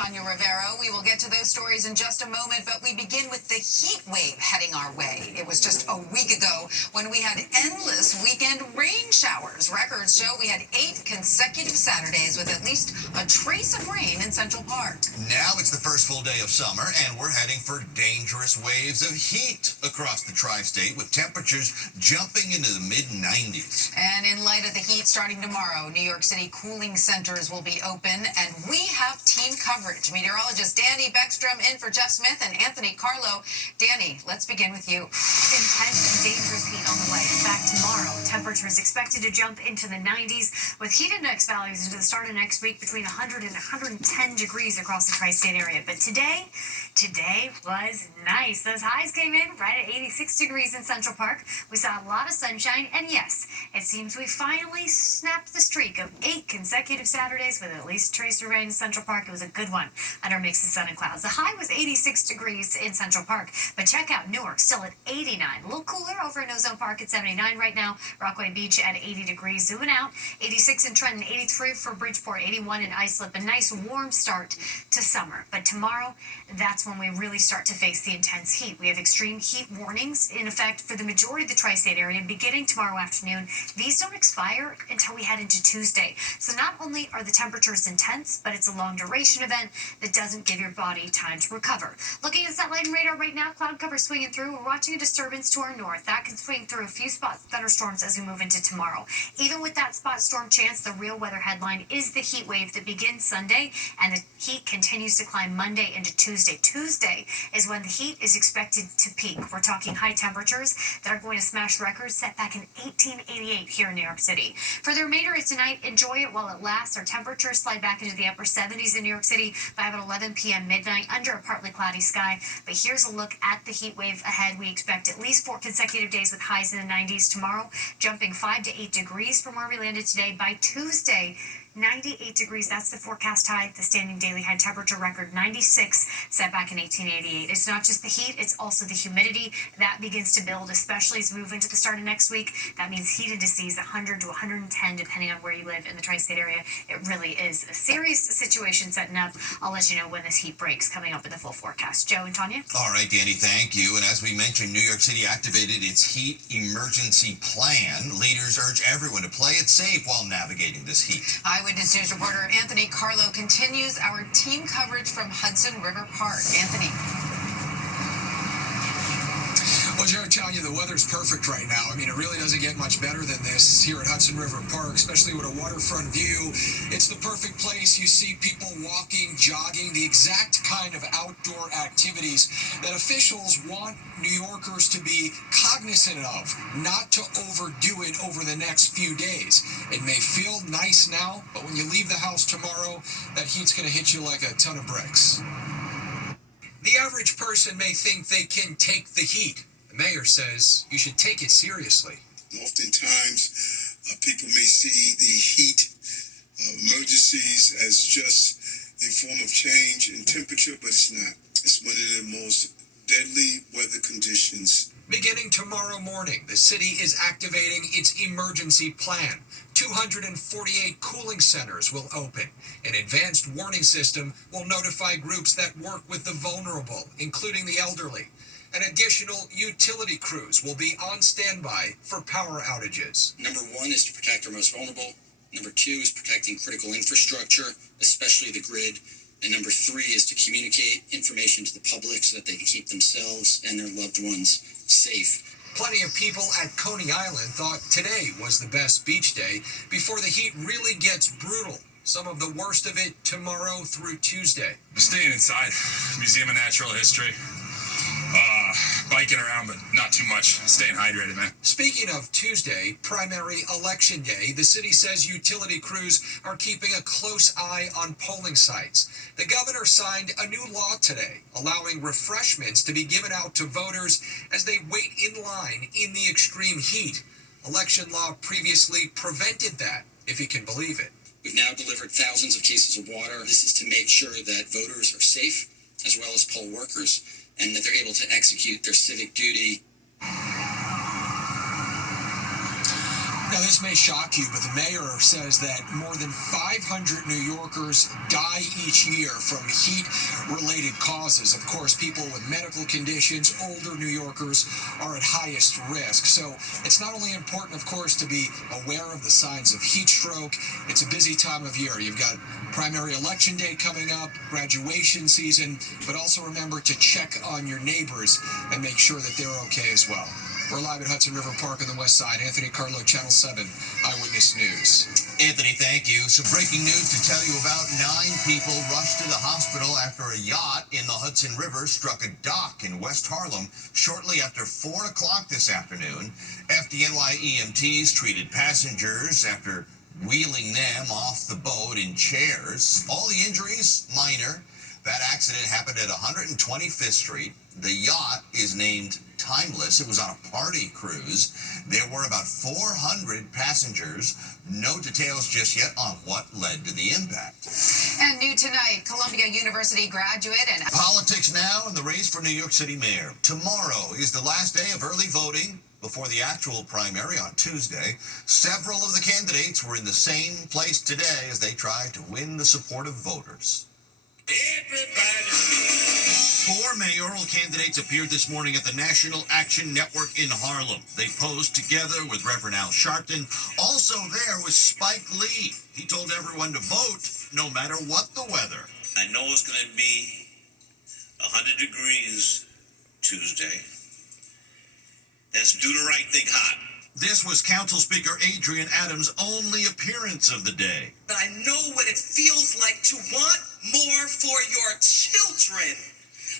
Tanya Rivera. We will get to those stories in just a moment, but we begin with the heat wave heading our way. It was just a week ago when we had endless weekend rain showers. Records show we had 8 consecutive Saturdays with at least a trace of rain in Central Park. Now it's the first full day of summer, and we're heading for dangerous waves of heat across the tri-state, with temperatures jumping into the mid-90s. And in light of the heat starting tomorrow, New York City cooling centers will be open, and we have team coverage. Meteorologist Danny Beckstrom in for Jeff Smith and Anthony Carlo. Danny, let's begin with you. Intense and dangerous heat on the way. In fact, tomorrow, temperatures expected to jump into the 90s with heat index values into the start of next week between 100 and 110 degrees across the tri-state area. But today was nice. Those highs came in right at 86 degrees in Central Park. We saw a lot of sunshine, and yes, it seems we finally snapped the streak of 8 consecutive Saturdays with at least trace of rain in Central Park. It was a good one under a mix of sun and clouds. The high was 86 degrees in Central Park, but check out Newark, still at 89. A little cooler over in Ozone Park at 79 right now. Rockaway Beach at 80 degrees. Zooming out, 86 in Trenton, 83 for Bridgeport, 81 in Islip. A nice warm start to summer. But tomorrow, that's when we really start to face the intense heat. We have extreme heat warnings in effect for the majority of the tri-state area beginning tomorrow afternoon. These don't expire until we head into Tuesday. So not only are the temperatures intense, but it's a long duration event that doesn't give your body time to recover. Looking at satellite and radar right now, cloud cover swinging through. We're watching a disturbance to our north. That can swing through a few spot thunderstorms as we move into tomorrow. Even with that spot storm chance, the real weather headline is the heat wave that begins Sunday, and the heat continues to climb Monday into Tuesday. Tuesday is when the heat is expected to peak. We're talking high temperatures that are going to smash records set back in 1888 here in New York City. For the remainder of tonight, enjoy it while it lasts. Our temperatures slide back into the upper 70s in New York City by about 11 p.m. midnight under a partly cloudy sky. But here's a look at the heat wave ahead. We expect at least 4 consecutive days with highs in the 90s tomorrow, jumping 5 to 8 degrees from where we landed today. By Tuesday, 98 degrees, that's the forecast high. The standing daily high temperature record 96 set back in 1888. It's not just the heat, it's also the humidity that begins to build, especially as we move into the start of next week. That means heat indices 100 to 110 depending on where you live in the tri-state area. It really is a serious situation setting up. I'll let you know when this heat breaks coming up in the full forecast. Joe and Tanya? All right, Danny, thank you. And as we mentioned, New York City activated its heat emergency plan. Leaders urge everyone to play it safe while navigating this heat. Eyewitness News reporter Anthony Carlo continues our team coverage from Hudson River Park. Anthony. Well, Joe, Tanya, the weather's perfect right now. I mean, it really doesn't get much better than this here at Hudson River Park, especially with a waterfront view. It's the perfect place. You see people walking, jogging, the exact kind of outdoor activities that officials want New Yorkers to be cognizant of, not to overdo it over the next few days. It may feel nice now, but when you leave the house tomorrow, that heat's going to hit you like a ton of bricks. The average person may think they can take the heat. The mayor says you should take it seriously. Oftentimes, people may see the heat emergencies as just a form of change in temperature, but it's not. It's one of the most deadly weather conditions. Beginning tomorrow morning, the city is activating its emergency plan. 248 cooling centers will open. An advanced warning system will notify groups that work with the vulnerable, including the elderly. An additional utility crews will be on standby for power outages. Number 1 is to protect our most vulnerable. Number 2 is protecting critical infrastructure, especially the grid. And number 3 is to communicate information to the public so that they can keep themselves and their loved ones safe. Plenty of people at Coney Island thought today was the best beach day before the heat really gets brutal. Some of the worst of it tomorrow through Tuesday. Staying inside, Museum of Natural History. Biking around, but not too much. Staying hydrated, man. Speaking of Tuesday, primary election day, the city says utility crews are keeping a close eye on polling sites. The governor signed a new law today, allowing refreshments to be given out to voters as they wait in line in the extreme heat. Election law previously prevented that, if you can believe it. We've now delivered thousands of cases of water. This is to make sure that voters are safe, as well as poll workers, and that they're able to execute their civic duty. Now, this may shock you, but the mayor says that more than 500 New Yorkers die each year from heat-related causes. Of course, people with medical conditions, older New Yorkers, are at highest risk. So it's not only important, of course, to be aware of the signs of heat stroke. It's a busy time of year. You've got primary election day coming up, graduation season, but also remember to check on your neighbors and make sure that they're okay as well. We're live at Hudson River Park on the west side. Anthony Carlo, Channel 7, Eyewitness News. Anthony, thank you. Some breaking news to tell you about. 9 people rushed to the hospital after a yacht in the Hudson River struck a dock in West Harlem shortly after 4 o'clock this afternoon. FDNY EMTs treated passengers after wheeling them off the boat in chairs. All the injuries, minor. That accident happened at 125th Street. The yacht is named Timeless. It was on a party cruise. There were about 400 passengers. No details just yet on what led to the impact. And new tonight, Columbia University graduate and Politics now in the race for New York City mayor. Tomorrow is the last day of early voting before the actual primary on Tuesday. Several of the candidates were in the same place today as they tried to win the support of voters. 4 mayoral candidates appeared this morning at the National Action Network in Harlem. They posed together with Reverend Al Sharpton. Also there was Spike Lee. He told everyone to vote no matter what the weather. I know it's going to be 100 degrees Tuesday. That's do the right thing hot. This was Council Speaker Adrian Adams' only appearance of the day. I know what it feels like to want more for your children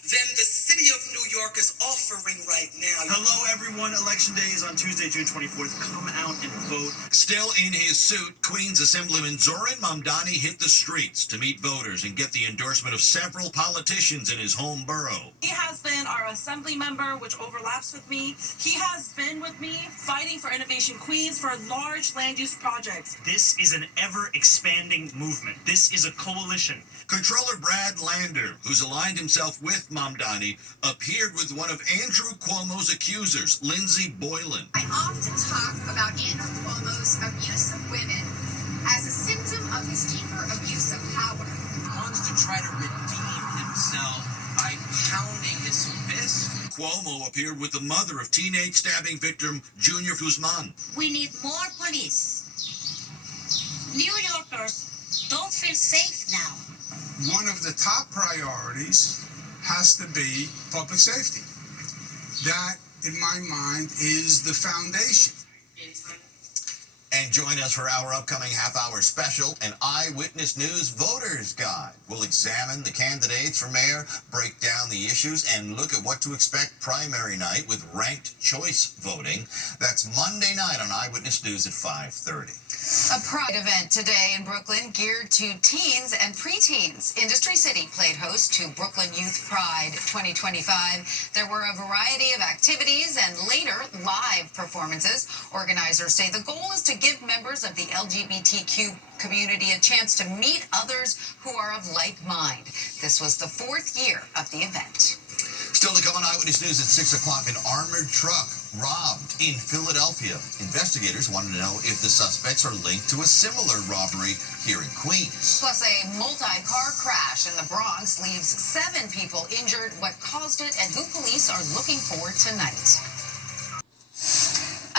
than the city of New York is offering right now. Hello, everyone. Election day is on Tuesday, June 24th. Come out and vote. Still in his suit, Queens Assemblyman Zoran Mamdani hit the streets to meet voters and get the endorsement of several politicians in his home borough. He has been our assembly member, which overlaps with me. He has been with me fighting for Innovation Queens for large land use projects. This is an ever-expanding movement. This is a coalition. Controller Brad Lander, who's aligned himself with Mamdani, appeared with one of Andrew Cuomo's accusers, Lindsey Boylan. I often talk about Andrew Cuomo's abuse of women as a symptom of his deeper abuse of power. He wants to try to redeem himself by pounding his fist. Cuomo appeared with the mother of teenage stabbing victim Junior Guzman. We need more police. New Yorkers don't feel safe now. One of the top priorities has to be public safety. That, in my mind, is the foundation. And join us for our upcoming half-hour special, an Eyewitness News Voters Guide. We'll examine the candidates for mayor, break down the issues, and look at what to expect primary night with ranked choice voting. That's Monday night on Eyewitness News at 5:30. a Pride event today in Brooklyn geared to teens and preteens. Industry City played host to Brooklyn Youth Pride 2025. There were a variety of activities and later live performances. Organizers say the goal is to give members of the LGBTQ community a chance to meet others who are of like mind. This was the 4th year of the event. Still to come on Eyewitness News at 6 o'clock, an armored truck robbed in Philadelphia. Investigators wanted to know if the suspects are linked to a similar robbery here in Queens. Plus, a multi-car crash in the Bronx leaves 7 people injured. What caused it and who police are looking for tonight.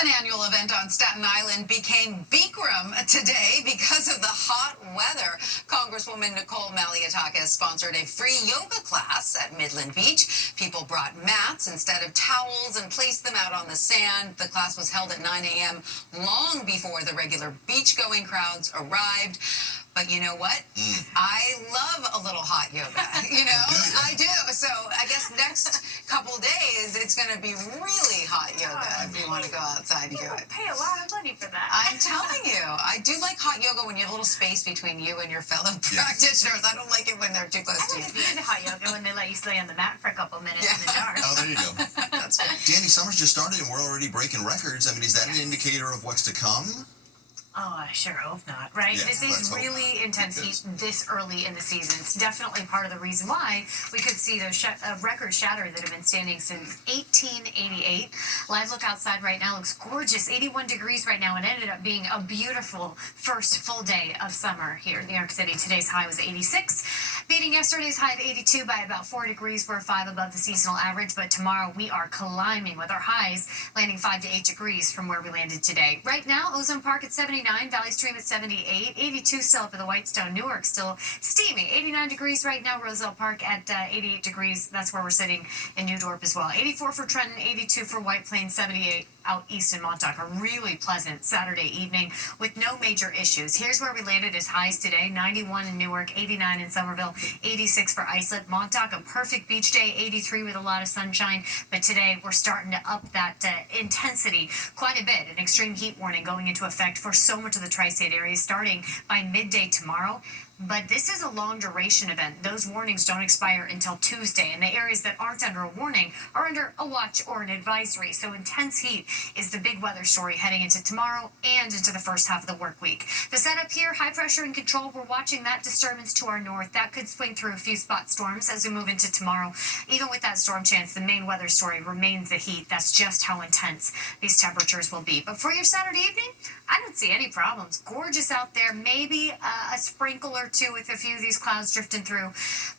An annual event on Staten Island became Bikram today because of the hot weather. Congresswoman Nicole Malliotakis sponsored a free yoga class at Midland Beach. People brought mats instead of towels and placed them out on the sand. The class was held at 9 a.m. long before the regular beach-going crowds arrived. But you know what? I love a little hot yoga. You know, I do. So I guess next couple days it's going to be really hot yoga if you want to go outside and do it. Pay a lot of money for that. I'm telling you, I do like hot yoga when you have a little space between you and your fellow practitioners. I don't like it when they're too close to you. I like being hot yoga when they let you stay on the mat for a couple minutes in the dark. Oh, there you go. That's good. Danny, summer's just started and we're already breaking records. I mean, is that an indicator of what's to come? Oh, I sure hope not, right? Yeah, This let's is hope really not. intense It heat is. this early in the season. It's definitely part of the reason why we could see those records shatter that have been standing since 1888. Live look outside right now looks gorgeous. 81 degrees right now, and ended up being a beautiful first full day of summer here in New York City. Today's high was 86, beating yesterday's high of 82 by about 4 degrees. We're 5 above the seasonal average, but tomorrow we are climbing with our highs landing 5 to 8 degrees from where we landed today. Right now, Ozone Park at 79, Valley Stream at 78, 82 still up at the Whitestone. Newark still steamy, 89 degrees right now. Roselle Park at 88 degrees. That's where we're sitting in New Dorp as well. 84 for Trenton, 82 for White Plains, 78 out east in Montauk. A really pleasant Saturday evening with no major issues. Here's where we landed as highs today: 91 in Newark, 89 in Somerville, 86 for Islip. Montauk, a perfect beach day, 83 with a lot of sunshine. But today we're starting to up that intensity quite a bit. An extreme heat warning going into effect for so much of the tri-state area starting by midday tomorrow. But this is a long duration event. Those warnings don't expire until Tuesday, and the areas that aren't under a warning are under a watch or an advisory. So intense heat is the big weather story heading into tomorrow and into the first half of the work week. The setup here, high pressure in control. We're watching that disturbance to our north. That could swing through a few spot storms as we move into tomorrow. Even with that storm chance, the main weather story remains the heat. That's just how intense these temperatures will be. But for your Saturday evening, I don't see any problems. Gorgeous out there. Maybe a sprinkle or two with a few of these clouds drifting through,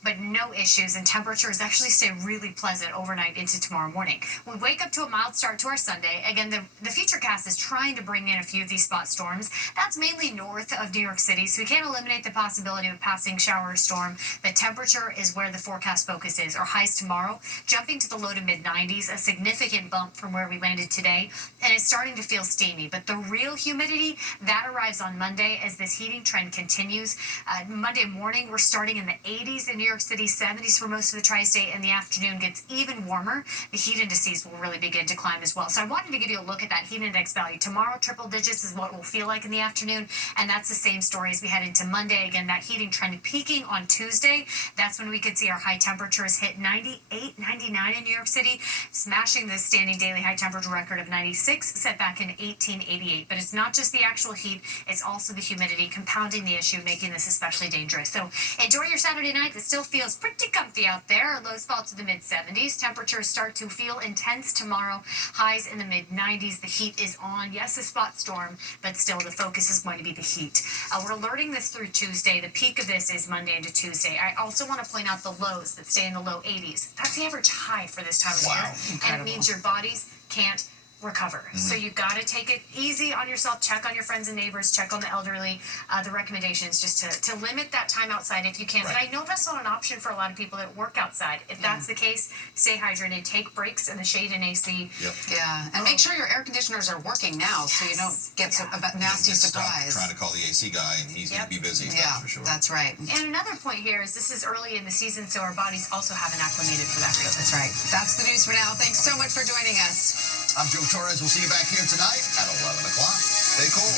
but no issues, and temperatures actually stay really pleasant overnight into tomorrow morning. We wake up to a mild start to our Sunday. Again, the futurecast is trying to bring in a few of these spot storms. That's mainly north of New York City, so we can't eliminate the possibility of passing shower or storm, but temperature is where the forecast focus is. Our highs tomorrow jumping to the low to mid 90s, a significant bump from where we landed today, and it's starting to feel steamy, but the real humidity, that arrives on Monday as this heating trend continues. Monday morning, we're starting in the 80s in New York City, 70s for most of the tri-state, and the afternoon gets even warmer. The heat indices will really begin to climb as well. So I wanted to give you a look at that heat index value. Tomorrow, triple digits is what it will feel like in the afternoon, and that's the same story as we head into Monday. Again, that heating trend peaking on Tuesday. That's when we could see our high temperatures hit 98, 99 in New York City, smashing the standing daily high temperature record of 96 set back in 1888. But it's not just the actual heat, it's also the humidity compounding the issue, making this especially dangerous. So enjoy your Saturday night. It still feels pretty comfy out there. Our lows fall to the mid 70s. Temperatures start to feel intense tomorrow. Highs in the mid 90s. The heat is on. Yes, a spot storm, but still the focus is going to be the heat. We're alerting this through Tuesday. The peak of this is Monday into Tuesday. I also want to point out the lows that stay in the low 80s. That's the average high for this time of year. Incredible. And it means your bodies can't recover. So you got to take it easy on yourself. Check on your friends and neighbors. Check on the elderly. The recommendations just to limit that time outside if you can. But I know that's not an option for a lot of people that work outside. If that's the case, stay hydrated. Take breaks in the shade and AC. Yeah, and make sure your air conditioners are working now so you don't get a nasty surprise. Trying to call the AC guy, and he's going to be busy. Yeah, that's for sure. that's right. And another point here is this is early in the season, so our bodies also haven't acclimated for that reason. That's right. That's the news for now. Thanks so much for joining us. I'm Joe Torres. We'll see you back here tonight at 11 o'clock. Stay cool.